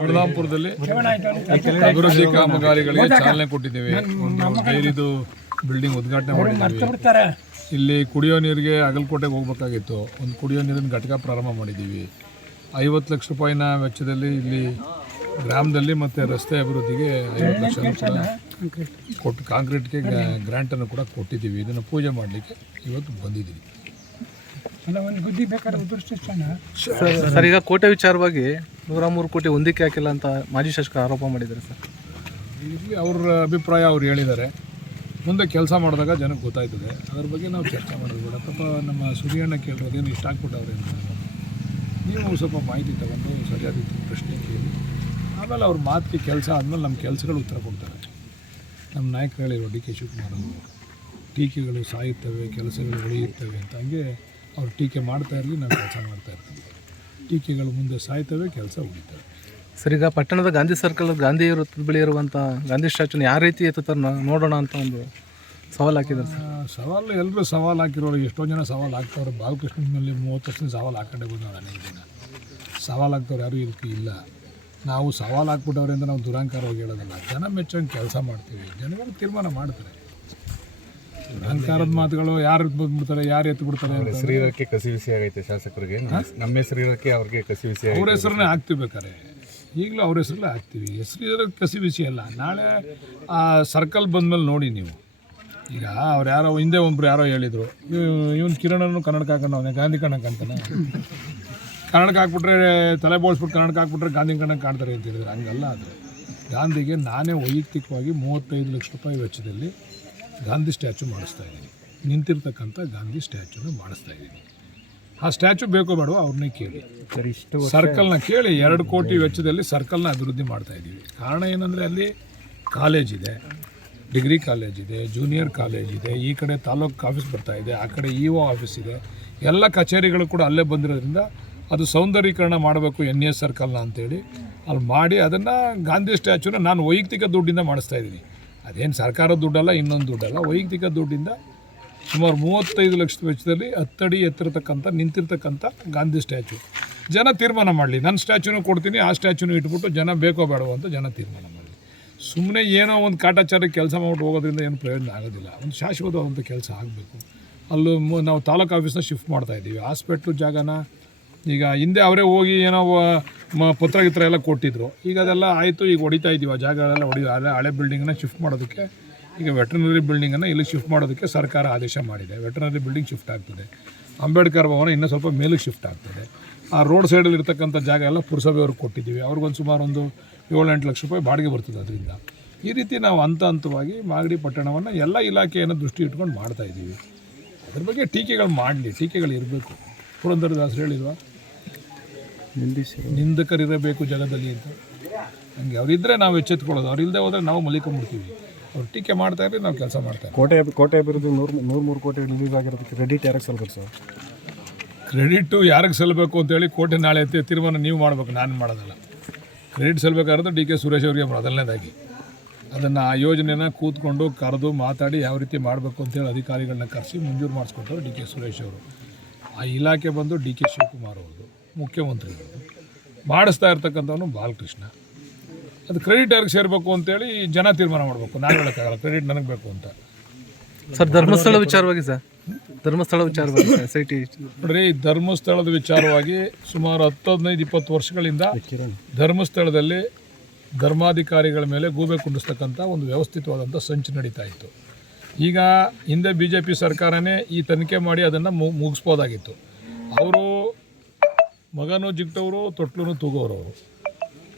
ಬಲರಾಂಪುರದಲ್ಲಿ ಅಭಿವೃದ್ಧಿ ಕಾಮಗಾರಿಗಳಿಗೆ ಚಾಲನೆ ಕೊಟ್ಟಿದ್ದೇವೆ. ಒಂದು ಡೈರಿದು ಬಿಲ್ಡಿಂಗ್ ಉದ್ಘಾಟನೆ ಮಾಡಿದ್ದೀವಿ. ಇಲ್ಲಿ ಕುಡಿಯೋ ನೀರಿಗೆ ಅಗಲಕೋಟೆಗೆ ಹೋಗ್ಬೇಕಾಗಿತ್ತು. ಒಂದು ಕುಡಿಯೋ ನೀರಿನ ಘಟಕ ಪ್ರಾರಂಭ ಮಾಡಿದ್ದೀವಿ. ಐವತ್ತು ಲಕ್ಷ ರೂಪಾಯಿನ ವೆಚ್ಚದಲ್ಲಿ ಇಲ್ಲಿ ಗ್ರಾಮದಲ್ಲಿ ಮತ್ತು ರಸ್ತೆ ಅಭಿವೃದ್ಧಿಗೆ ಐವತ್ತು ಲಕ್ಷ ಕೂಡ ಕೊಟ್ಟು ಕಾಂಕ್ರೀಟ್ಗೆ ಗ್ರ್ಯಾಂಟನ್ನು ಕೂಡ ಕೊಟ್ಟಿದ್ದೀವಿ. ಇದನ್ನು ಪೂಜೆ ಮಾಡಲಿಕ್ಕೆ ಇವತ್ತು ಬಂದಿದ್ದೀವಿ. ಸರ್ ಈಗ ಕೋಟೆ ವಿಚಾರವಾಗಿ ನೂರ ಮೂರು ಕೋಟಿ ಒಂದಕ್ಕೆ ಹಾಕಿಲ್ಲ ಅಂತ ಮಾಜಿ ಶಾಸಕರು ಆರೋಪ ಮಾಡಿದ್ದಾರೆ ಸರ್. ಇಲ್ಲಿ ಅವ್ರ ಅಭಿಪ್ರಾಯ ಅವ್ರು ಹೇಳಿದ್ದಾರೆ. ಮುಂದೆ ಕೆಲಸ ಮಾಡಿದಾಗ ಜನಕ್ಕೆ ಗೊತ್ತಾಯ್ತದೆ. ಅದ್ರ ಬಗ್ಗೆ ನಾವು ಚರ್ಚೆ ಮಾಡೋದು ಬೇಡ. ಪಾಪ ನಮ್ಮ ಸುರಿಯಣ್ಣ ಏನು ಇಷ್ಟ ಆಗ್ಬಿಟ್ಟವ್ರೆ ಅಂತ. ನೀವು ಸ್ವಲ್ಪ ಮಾಹಿತಿ ತಗೊಂಡು ಸರಿಯಾದ ರೀತಿ ಪ್ರಶ್ನೆ ಕೇಳಿ. ಆಮೇಲೆ ಅವ್ರ ಮಾತಿಗೆ ಕೆಲಸ ಆದಮೇಲೆ ನಮ್ಮ ಕೆಲಸಗಳು ಉತ್ತರ ಕೊಡ್ತಾರೆ. ನಮ್ಮ ನಾಯಕರು ಹೇಳಿರೋ ಡಿ ಕೆ ಶಿವಕುಮಾರ್ ಅವರು, ಟೀಕೆಗಳು ಸಾಯುತ್ತವೆ, ಕೆಲಸಗಳು ಉಳಿಯುತ್ತವೆ ಅಂತ ಹಂಗೆ ಅವ್ರು ಟೀಕೆ ಮಾಡ್ತಾ ಇರಲಿ, ನಾವು ಕೆಲಸ ಮಾಡ್ತಾ ಇರ್ತೀವಿ. ಟೀಕೆಗಳು ಮುಂದೆ ಸಾಯ್ತವೆ ಕೆಲಸ ಉಳಿತವೆ. ಸರ್ ಈಗ ಪಟ್ಟಣದ ಗಾಂಧಿ ಸರ್ಕಲ್ ಗಾಂಧಿ ವೃತ್ತದ ಬಳಿ ಇರುವಂಥ ಗಾಂಧಿ ಸ್ಟ್ಯಾಚುನ ಯಾವ ರೀತಿ ಎತ್ತುತ್ತಾರೆ ನೋ- ನೋಡೋಣ ಅಂತ ಒಂದು ಸವಾಲು ಹಾಕಿದ್ರು ಸರ್. ಸವಾಲು ಎಲ್ಲರೂ ಸವಾಲು ಹಾಕಿರೋರು ಎಷ್ಟೋ ಜನ ಸವಾಲು ಹಾಕ್ತವ್ರೆ. ಬಾಲಕೃಷ್ಣನಲ್ಲಿ ಮೂವತ್ತು ವರ್ಷದಿಂದ ಸವಾಲು ಹಾಕೊಂಡೇ ಬಂದವ್ರು ಅನೇಕ ಜನ. ಸವಾಲು ಹಾಕ್ತವ್ರು ಯಾರೂ ಇಲ್ಲಿ ಇಲ್ಲ. ನಾವು ಸವಾಲು ಹಾಕ್ಬಿಟ್ಟವ್ರಿಂದ ನಾವು ದುರಾಂಕಾರವಾಗಿ ಹೇಳೋದಲ್ಲ. ಜನ ಮೆಚ್ಚಂಗೆ ಕೆಲಸ ಮಾಡ್ತೀವಿ. ಜನಗಳು ತೀರ್ಮಾನ ಮಾಡ್ತಾರೆ. ದುರಾಂಕಾರದ ಮಾತುಗಳು ಯಾರು ಬಂದ್ಬಿಡ್ತಾರೆ ಯಾರು ಎತ್ತು ಬಿಡ್ತಾರೆ ಅಂತ. ಶರೀರಕ್ಕೆ ಕಸಿ ಬಿಸಿ ಆಗೈತೆ ಶಾಸಕರಿಗೆ. ನಮ್ಮ ಶರೀರಕ್ಕೆ ಅವ್ರಿಗೆ ಕಸಿ ಬಿಸಿ ಅವ್ರ ಹೆಸರನ್ನೇ ಹಾಕ್ತಿರ್ಬೇಕಾರೆ ಬೇಕಾರೆ ಈಗಲೂ ಅವ್ರ ಹೆಸರಲ್ಲೇ ಹಾಕ್ತೀವಿ. ಹೆಸರು ಕಸಿವಿಸಿ ಕಸಿ ಬಿಸಿ ಅಲ್ಲ. ನಾಳೆ ಆ ಸರ್ಕಲ್ ಬಂದಮೇಲೆ ನೋಡಿ ನೀವು. ಈಗ ಅವ್ರು ಯಾರೋ ಹಿಂದೆ ಒಬ್ರು ಯಾರೋ ಹೇಳಿದರು. ಇವನು ಕಿರಣನು ಕನ್ನಡಕ್ಕೆ ಹಾಕೊಂಡು ಅವನೇ ಗಾಂಧಿ ಕಣ್ಣಕ್ಕೆ ಅಂತಾನೆ. ಕನ್ನಡಕ್ಕೆ ಹಾಕ್ಬಿಟ್ರೆ ತಲೆ ಬೋಳ್ಸ್ಬಿಟ್ಟು ಕನ್ನಡಕ್ಕೆ ಹಾಕ್ಬಿಟ್ರೆ ಗಾಂಧಿ ಕಣಕ್ಕೆ ಕಾಣ್ತಾರೆ ಅಂತ ಹೇಳಿದ್ರು. ಹಂಗಲ್ಲ ಅದು. ಗಾಂಧಿಗೆ ನಾನೇ ವೈಯಕ್ತಿಕವಾಗಿ ಮೂವತ್ತೈದು ಲಕ್ಷ ರೂಪಾಯಿ ವೆಚ್ಚದಲ್ಲಿ ಗಾಂಧಿ ಸ್ಟ್ಯಾಚು ಮಾಡಿಸ್ತಾ ಇದ್ದೀನಿ. ನಿಂತಿರ್ತಕ್ಕಂಥ ಗಾಂಧಿ ಸ್ಟ್ಯಾಚುನ ಮಾಡಿಸ್ತಾ ಇದ್ದೀನಿ. ಆ ಸ್ಟ್ಯಾಚು ಬೇಕೋ ಬೇಡವೋ ಅವ್ರನ್ನೇ ಕೇಳಿ. ಸರ್ಕಲ್ನ ಕೇಳಿ ಎರಡು ಕೋಟಿ ವೆಚ್ಚದಲ್ಲಿ ಸರ್ಕಲ್ನ ಅಭಿವೃದ್ಧಿ ಮಾಡ್ತಾ ಇದ್ದೀವಿ. ಕಾರಣ ಏನಂದರೆ ಅಲ್ಲಿ ಕಾಲೇಜ್ ಇದೆ. ಡಿಗ್ರಿ ಕಾಲೇಜ್ ಇದೆ ಜೂನಿಯರ್ ಕಾಲೇಜ್ ಇದೆ ಈ ಕಡೆ ತಾಲೂಕು ಆಫೀಸ್ ಬರ್ತಾ ಇದೆ ಆ ಕಡೆ ಇ ಒ ಆಫೀಸ್ ಇದೆ. ಎಲ್ಲ ಕಚೇರಿಗಳು ಕೂಡ ಅಲ್ಲೇ ಬಂದಿರೋದ್ರಿಂದ ಅದು ಸೌಂದರ್ಯೀಕರಣ ಮಾಡಬೇಕು ಎನ್ ಎಸ್ ಸರ್ಕಲ್ನ ಅಂತೇಳಿ. ಅಲ್ಲಿ ಮಾಡಿ ಅದನ್ನು ಗಾಂಧಿ ಸ್ಟ್ಯಾಚುನ ನಾನು ವೈಯಕ್ತಿಕ ದುಡ್ಡಿಂದ ಮಾಡಿಸ್ತಾ ಇದ್ದೀನಿ. ಅದೇನು ಸರ್ಕಾರದ ದುಡ್ಡಲ್ಲ, ಇನ್ನೊಂದು ದುಡ್ಡಲ್ಲ. ವೈಯಕ್ತಿಕ ದುಡ್ಡಿಂದ ಸುಮಾರು ಮೂವತ್ತೈದು ಲಕ್ಷದ ವೆಚ್ಚದಲ್ಲಿ ಹತ್ತಡಿ ಎತ್ತಿರತಕ್ಕಂಥ, ನಿಂತಿರ್ತಕ್ಕಂಥ ಗಾಂಧಿ ಸ್ಟ್ಯಾಚು ಜನ ತೀರ್ಮಾನ ಮಾಡಲಿ. ನನ್ನ ಸ್ಟ್ಯಾಚುನೂ ಕೊಡ್ತೀನಿ, ಆ ಸ್ಟ್ಯಾಚುನು ಇಟ್ಬಿಟ್ಟು ಜನ ಬೇಕೋ ಬೇಡವೋ ಅಂತ ಜನ ತೀರ್ಮಾನ ಮಾಡಲಿ. ಸುಮ್ಮನೆ ಏನೋ ಒಂದು ಕಾಟಾಚಾರ ಕೆಲಸ ಮಾಡ್ಬಿಟ್ಟು ಹೋಗೋದ್ರಿಂದ ಏನು ಪ್ರಯೋಜನ ಆಗೋದಿಲ್ಲ. ಒಂದು ಶಾಶ್ವತವಾದಂಥ ಕೆಲಸ ಆಗಬೇಕು. ಅಲ್ಲೂ ನಾವು ತಾಲೂಕು ಆಫೀಸ್ನ ಶಿಫ್ಟ್ ಮಾಡ್ತಾಯಿದ್ದೀವಿ ಹಾಸ್ಪಿಟ್ಲು ಜಾಗನ ಈಗ ಹಿಂದೆ ಅವರೇ ಹೋಗಿ ಏನೋ ಮ, ಪತ್ರ ಗಿತ್ರ ಎಲ್ಲ ಕೊಟ್ಟಿದ್ರು. ಈಗ ಅದೆಲ್ಲ ಆಯಿತು, ಈಗ ಹೊಡಿತಾ ಇದ್ದೀವಿ ಆ ಜಾಗಗಳೆಲ್ಲ ಹೊಡಿ ಹಳೆ ಹಳೆ ಬಿಲ್ಡಿಂಗನ್ನು ಶಿಫ್ಟ್ ಮಾಡೋದಕ್ಕೆ, ಈಗ ವೆಟ್ರನರಿ ಬಿಲ್ಡಿಂಗನ್ನು ಇಲ್ಲಿ ಶಿಫ್ಟ್ ಮಾಡೋದಕ್ಕೆ ಸರ್ಕಾರ ಆದೇಶ ಮಾಡಿದೆ. ವೆಟ್ರನರಿ ಬಿಲ್ಡಿಂಗ್ ಶಿಫ್ಟ್ ಆಗ್ತದೆ. ಅಂಬೇಡ್ಕರ್ ಭವನ ಇನ್ನೂ ಸ್ವಲ್ಪ ಮೇಲಕ್ಕೆ ಶಿಫ್ಟ್ ಆಗ್ತದೆ. ಆ ರೋಡ್ ಸೈಡಲ್ಲಿ ಇರ್ತಕ್ಕಂಥ ಜಾಗ ಎಲ್ಲ ಪುರಸಭೆಯವ್ರಿಗೆ ಕೊಟ್ಟಿದ್ದೀವಿ. ಅವ್ರಿಗೊಂದು ಸುಮಾರು ಒಂದು ಏಳು ಎಂಟು ಲಕ್ಷ ರೂಪಾಯಿ ಬಾಡಿಗೆ ಬರ್ತದೆ ಅದರಿಂದ. ಈ ರೀತಿ ನಾವು ಹಂತ ಹಂತವಾಗಿ ಮಾಗಡಿ ಪಟ್ಟಣವನ್ನು ಎಲ್ಲ ಇಲಾಖೆಯನ್ನು ದೃಷ್ಟಿ ಇಟ್ಕೊಂಡು ಮಾಡ್ತಾ ಇದ್ದೀವಿ ಅದ್ರ ಬಗ್ಗೆ ಟೀಕೆಗಳು ಮಾಡಲಿ, ಟೀಕೆಗಳು ಇರಬೇಕು. ಪುರಂದರದಾಸರು ಹೇಳಿಲ್ವಾ? ನಿಂದಕರಿರಬೇಕು ಜಗದಲ್ಲಿ ಅಂತ. ಹಂಗೆ ಅವರಿದ್ದರೆ ನಾವು ಎಚ್ಚೆತ್ಕೊಳ್ಳೋದು. ಅವ್ರು ಇಲ್ಲದೆ ಹೋದರೆ ನಾವು ಮಲಿಕೊಂಡ್ಬಿಡ್ತೀವಿ. ಅವ್ರು ಟೀಕೆ ಮಾಡ್ತಾ ಇದ್ರೆ ನಾವು ಕೆಲಸ ಮಾಡ್ತಾ. ಕೋಟೆ ಕೋಟೆ ಅಭಿವೃದ್ಧಿ ನೂರು ನೂರು ಮೂರು ಕೋಟಿ ರಿಲೀಸ್ ಆಗಿರೋದಕ್ಕೆ ಕ್ರೆಡಿಟ್ ಯಾರಿಗೆ ಸಲ್ಬೇಕು ಸರ್? ಕ್ರೆಡಿಟು ಯಾರಿಗೆ ಸಲ್ಲಬೇಕು ಅಂತೇಳಿ ಕೋಟೆ ನಾಳೆ ಎತ್ತಿ ತೀರ್ಮಾನ ನೀವು ಮಾಡಬೇಕು ನಾನು ಮಾಡೋದಲ್ಲ. ಕ್ರೆಡಿಟ್ ಸಲ್ಲಬೇಕಾದ್ರೆ ಡಿ ಕೆ ಸುರೇಶ್ ಅವರಿಗೆ ಮೊದಲನೇದಾಗಿ ಅದನ್ನು ಆ ಯೋಜನೆನ ಕೂತ್ಕೊಂಡು ಕರೆದು ಮಾತಾಡಿ ಯಾವ ರೀತಿ ಮಾಡಬೇಕು ಅಂತೇಳಿ ಅಧಿಕಾರಿಗಳನ್ನ ಕರೆಸಿ ಮಂಜೂರು ಮಾಡಿಸ್ಕೊಟ್ಟರು ಡಿ ಕೆ ಸುರೇಶ್ ಅವರು. ಆ ಇಲಾಖೆ ಬಂದು ಡಿ ಕೆ ಶಿವಕುಮಾರ್ ಅವ್ರದ್ದು. ಮುಖ್ಯಮಂತ್ರಿಗಳು. ಮಾಡಿಸ್ತಾ ಇರ್ತಕ್ಕಂಥವನು ಬಾಲಕೃಷ್ಣ. ಅದು ಕ್ರೆಡಿಟ್ ಯಾರಿಗೆ ಸೇರಬೇಕು ಅಂತೇಳಿ ಜನ ತೀರ್ಮಾನ ಮಾಡಬೇಕು. ನಾನು ಹೇಳೋಕ್ಕಾಗಲ್ಲ ಕ್ರೆಡಿಟ್ ನನಗೆ ಬೇಕು ಅಂತ. ಸರ್ ಧರ್ಮಸ್ಥಳ ವಿಚಾರವಾಗಿ ಸರ್. ಧರ್ಮಸ್ಥಳ ವಿಚಾರವಾಗಿ ಎಸ್ ಐ ಟಿ ನೋಡ್ರಿ ಧರ್ಮಸ್ಥಳದ ವಿಚಾರವಾಗಿ ಸುಮಾರು ಹತ್ತು ಹದಿನೈದು ಇಪ್ಪತ್ತು ವರ್ಷಗಳಿಂದ ಧರ್ಮಸ್ಥಳದಲ್ಲಿ ಧರ್ಮಾಧಿಕಾರಿಗಳ ಮೇಲೆ ಗೂಬೆ ಕುಂಡಿಸ್ತಕ್ಕಂಥ ಒಂದು ವ್ಯವಸ್ಥಿತವಾದಂಥ ಸಂಚು ನಡೀತಾ ಇತ್ತು. ಈಗ ಹಿಂದೆ ಬಿ ಜೆ ಪಿ ಸರ್ಕಾರನೇ ಈ ತನಿಖೆ ಮಾಡಿ ಅದನ್ನು ಮುಗಿಸ್ಬೋದಾಗಿತ್ತು. ಅವರು ಮಗನೂ ಜಿಗ್ಟವರು ತೊಟ್ಲೂ ತೂಗೋರು ಅವರು.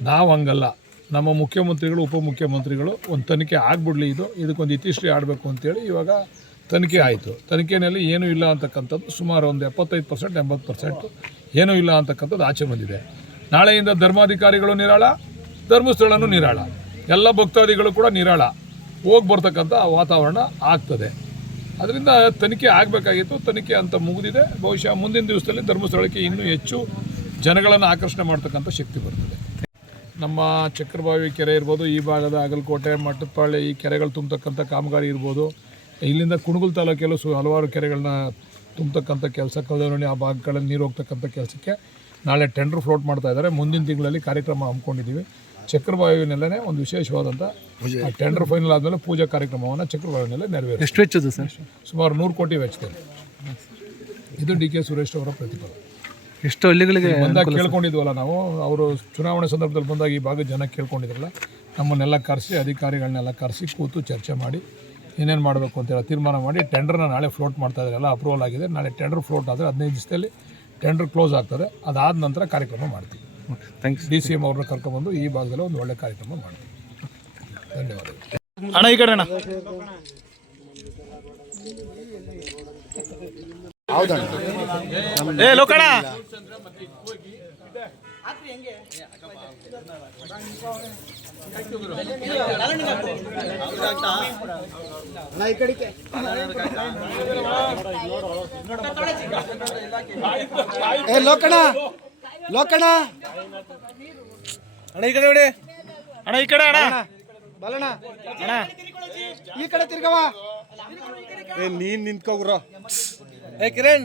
ನಾವು ಹಂಗಲ್ಲ. ನಮ್ಮ ಮುಖ್ಯಮಂತ್ರಿಗಳು, ಉಪಮುಖ್ಯಮಂತ್ರಿಗಳು ಒಂದು ತನಿಖೆ ಆಗ್ಬಿಡ್ಲಿ ಇದು. ಇದಕ್ಕೊಂದು ಇತಿಶ್ರೀ ಆಡಬೇಕು ಅಂತೇಳಿ ಇವಾಗ ತನಿಖೆ ಆಯಿತು. ತನಿಖೆಯಲ್ಲಿ ಏನೂ ಇಲ್ಲ ಅಂತಕ್ಕಂಥದ್ದು ಸುಮಾರು ಒಂದು ಎಪ್ಪತ್ತೈದು ಪರ್ಸೆಂಟ್, ಎಂಬತ್ತು ಪರ್ಸೆಂಟ್ ಏನೂ ಇಲ್ಲ ಅಂತಕ್ಕಂಥದ್ದು ಆಚೆ ಬಂದಿದೆ. ನಾಳೆಯಿಂದ ಧರ್ಮಾಧಿಕಾರಿಗಳು ನಿರಾಳ, ಧರ್ಮಸ್ಥಳನೂ ನಿರಾಳ. ಎಲ್ಲ ಭಕ್ತಾದಿಗಳು ಕೂಡ ನಿರಾಳ. ಹೋಗಿ ಬರ್ತಕ್ಕಂಥ ವಾತಾವರಣ ಆಗ್ತದೆ. ಅದರಿಂದ ತನಿಖೆ ಆಗಬೇಕಾಗಿತ್ತು. ತನಿಖೆ ಅಂತ ಮುಗಿದಿದೆ. ಬಹುಶಃ ಮುಂದಿನ ದಿವಸದಲ್ಲಿ ಧರ್ಮಸ್ಥಳಕ್ಕೆ ಇನ್ನೂ ಹೆಚ್ಚು ಜನಗಳನ್ನು ಆಕರ್ಷಣೆ ಮಾಡ್ತಕ್ಕಂಥ ಶಕ್ತಿ ಬರ್ತದೆ. ನಮ್ಮ ಚಕ್ರಬಾವಿ ಕೆರೆ ಇರ್ಬೋದು ಈ ಭಾಗದ ಅಗಲಕೋಟೆ ಮಟ್ಟದಪಾಳ್ಯ ಈ ಕೆರೆಗಳು ತುಂಬತಕ್ಕಂಥ ಕಾಮಗಾರಿ ಇರ್ಬೋದು. ಇಲ್ಲಿಂದ ಕುಣಗುಲ್ ತಾಲೂಕಲ್ಲೂ ಸು ಹಲವಾರು ಕೆರೆಗಳನ್ನ ತುಂಬತಕ್ಕಂಥ ಕೆಲಸ ಕಲ್ಲೋರಣಿ ಆ ಭಾಗಗಳಲ್ಲಿ ನೀರು ಹೋಗ್ತಕ್ಕಂಥ ಕೆಲಸಕ್ಕೆ ನಾಳೆ ಟೆಂಡರ್ ಫ್ಲೋಟ್ ಮಾಡ್ತಾ ಇದ್ದಾರೆ. ಮುಂದಿನ ತಿಂಗಳಲ್ಲಿ ಕಾರ್ಯಕ್ರಮ ಹಮ್ಮಿಕೊಂಡಿದ್ದೀವಿ. ಚಕ್ರವಾಯುವಿನಲ್ಲೇ ಒಂದು ವಿಶೇಷವಾದಂಥ ಟೆಂಡರ್ ಫೈನಲ್ ಆದಮೇಲೆ ಪೂಜಾ ಕಾರ್ಯಕ್ರಮವನ್ನು ಚಕ್ರವಾಯುವಿನಲ್ಲೇ ನೆರವೇರಿ ಎಷ್ಟು ವೆಚ್ಚದ ಸರ್? ಸುಮಾರು ನೂರು ಕೋಟಿ ವೆಚ್ಚದಲ್ಲಿ. ಇದು ಡಿ ಕೆ ಸುರೇಶ್ ಅವರ ಪ್ರತಿಫಲ. ಎಷ್ಟು ಹಳ್ಳಿಗಳಿಗೆ ಬಂದಾಗ ಕೇಳ್ಕೊಂಡಿದ್ವಲ್ಲ ನಾವು ಅವರು ಚುನಾವಣೆ ಸಂದರ್ಭದಲ್ಲಿ ಬಂದಾಗ ಈ ಭಾಗದ ಜನ ಕೇಳ್ಕೊಂಡಿದ್ರಲ್ಲ ನಮ್ಮನ್ನೆಲ್ಲ ಕರೆಸಿ ಅಧಿಕಾರಿಗಳನ್ನೆಲ್ಲ ಕರೆಸಿ ಕೂತು ಚರ್ಚೆ ಮಾಡಿ ಏನೇನು ಮಾಡಬೇಕು ಅಂತೇಳಿ ತೀರ್ಮಾನ ಮಾಡಿ ಟೆಂಡರ್ನ ನಾಳೆ ಫ್ಲೋಟ್ ಮಾಡ್ತಾ ಇದ್ದಾರೆ. ಎಲ್ಲ ಅಪ್ರೂವಲ್ ಆಗಿದೆ. ನಾಳೆ ಟೆಂಡರ್ ಫ್ಲೋಟ್ ಆದರೆ ಹದಿನೈದು ದಿವಸದಲ್ಲಿ ಟೆಂಡರ್ ಕ್ಲೋಸ್ ಆಗ್ತದೆ. ಅದಾದ ನಂತರ ಕಾರ್ಯಕ್ರಮ ಮಾಡ್ತೀವಿ. Thanks thank you D C M ಅವ್ರನ್ನ ಕರ್ಕೊಂಡ್ಬಂದು ಈ ಭಾಗದಲ್ಲಿ ಒಂದು ಒಳ್ಳೆ ಕಾರ್ಯಕ್ರಮ ಮಾಡ್ತೀವಿ. ಧನ್ಯವಾದಗಳು. ಅಣ್ಣ ಈ ಕಡೆ ಅಣ್ಣ. ಏ ಲೋಕಣ ಏ ಲೋಕಣ ಲೋಕಣ ಅಣ್ಣ ಈ ಕಡೆ ನೋಡಿ ಅಣ್ಣ ಈ ಕಡೆ ಅಣ್ಣ. ಬಲಣ ಅಣ್ಣ ಈ ಕಡೆ ತಿರ್ಗವಾ ಏ ನೀನ್ ನಿಂತ್ಕೋಗ್ರೋ ಏ ಕಿರಣ್.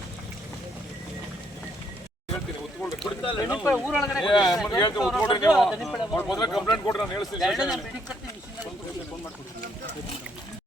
ಕಂಪ್ಲೇಂಟ್ ಕೊಡ್ರಿ ನಾನು ಹೇಳ್ತೀನಿ.